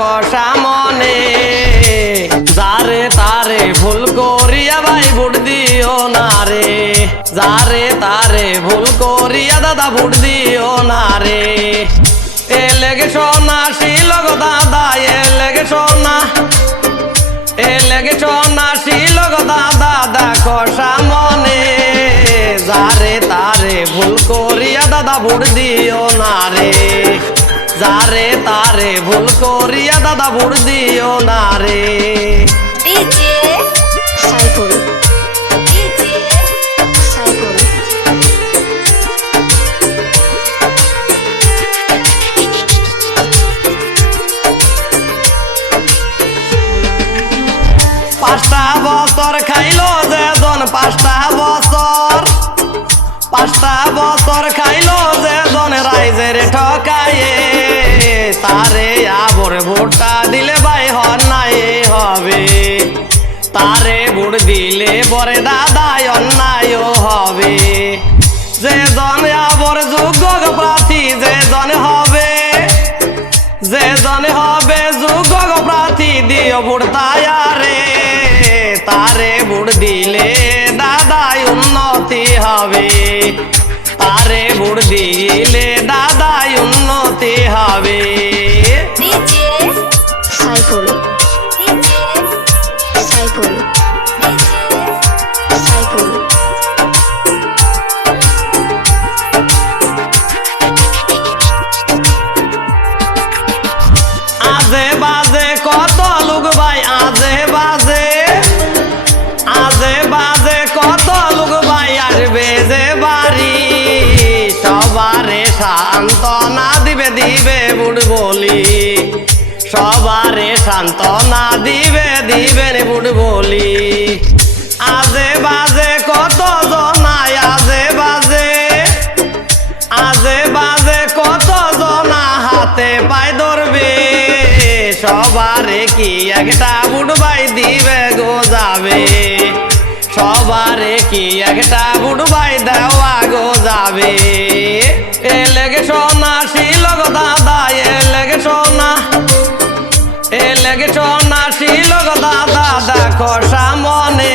দেখো সামনে যারে তারে ভুল করিয়া ভাই ভোট দিও না রে যারে তারে ভুল করিয়া দাদা ভোট দিও না রে এ লেগে সোনা শিলগ দাদা এ লেগে সোনা শিলগ দাদা দেখো সামনে যারে তারে ভুল করিয়া দাদা ভোট দিও না রে যারে তারে ভুল করিয়া দাদা ভোট দিও না রে ডিজে সাইফুল ডিজে সাইফুল পাঁচটা বছর খাইলো যেজন পাঁচটা বছর খাইলো যেজন রাইজের ঠকায়ে তারে আবর ভোটটা দিলে ভাই অন্যায় হবে তারে ভোট দিলে পরে দাদাই অন্যায় হবে যেজন আবর যোগ্য প্রার্থী যেজন হবে যোগ্য প্রার্থী দিও ভোট তায়ারে তারে ভোট দিলে দাদাই উন্নতি হবে তারে ভোট দিলে দাদাই উন্নতি হবে DJ Saiful DJ Saiful DJ Saiful আজে বাজে কত লোক ভাই আজে বাজে কত লোক ভাই আসবে যে বাড়ি সবারে সান্ত্বনা দিবে ভোট বলি সবারে সান্ত্বনা দিবেন ভোট বলি আজে বাজে কত জনায় আজে বাজে কত জনা হাতে পায় ধরবে সবারে কি একটা ভোট ভাই দিবে গো যাবে সবারে কি একটা ভোট ভাই দেওয়া গো যাবে এ লেগে সোনা শিলগ দাদা এ লেগে সোনা শিলগ দাদা দেখো সামনে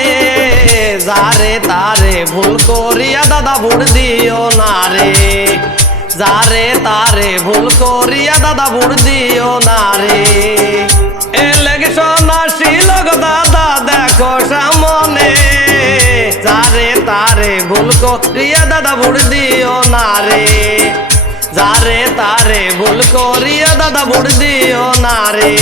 যারে তারে ভুল করিয়া দাদা ভোট দিও না রে যারে তারে ভুল করিয়া দাদা ভোট দিও না রে এ লেগে সোনা শিলগ দাদা দেখো সামনে যারে তারে ভুল করিয়া দাদা ভোট দিও না রে যারে তারে ভুল করিয়া দাদা ভোট দিও না রে।